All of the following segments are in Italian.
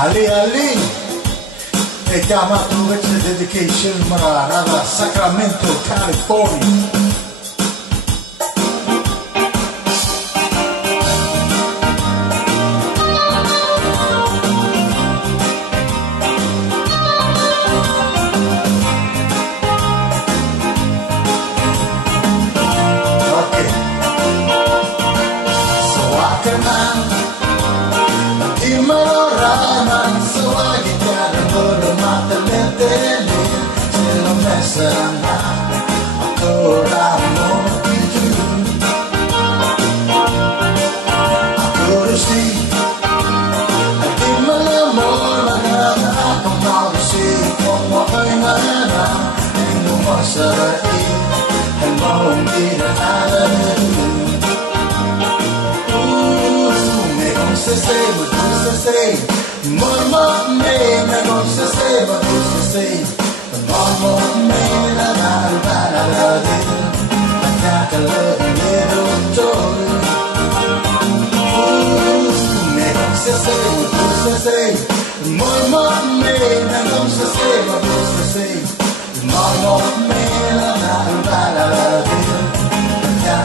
Ali Ali e chiamato with the dedication Mararava, Sacramento, California. Sesei, mamma mia, Mekom Sesei, Bato Sesei, mamma mia, la got a little toy. Mekom Sesei, Bato Sesei, mamma mia, Mekom Sesei, Bato Sesei, mamma mia, la got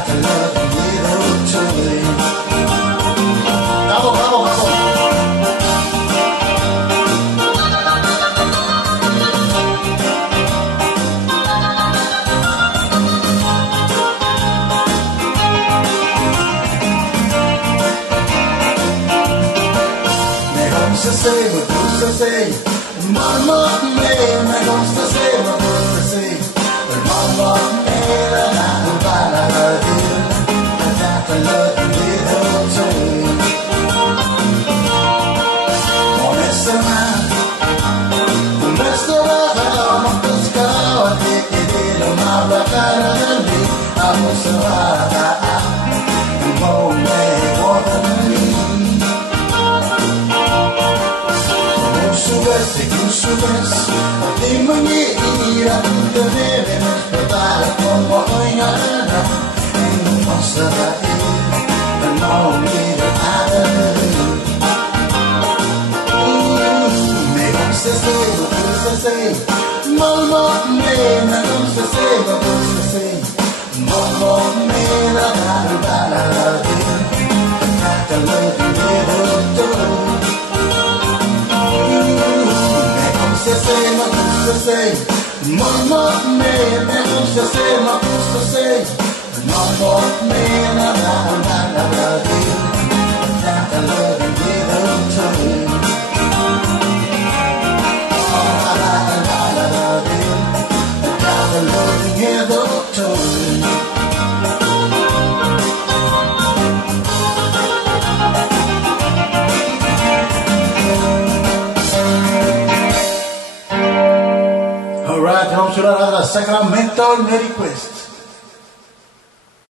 a little toy. Bravo, bravo, bravo. Sesei, Bato Sesei, mamma mia, Mekom Sesei, Bato Sesei, mamma mia, la got a little toy. On essa man, ma pescava, che dire una bacana del lì, a Mussolata, un po' me, vuota lì. Subes, di maniera che deve aspettare come vogliano e non possa dare per non dire nada. Mekom Sesei, Bato Sesei, mamma mia, Mekom Sesei, Bato Sesei, mamma mia, la Sesei, Bato Sesei, mamma mia, Mekom Sesei, Bato Sesei, mamma mia, la got a little toy. Got a little toy. Alright, vamos a orar a Sacramento, il mio request.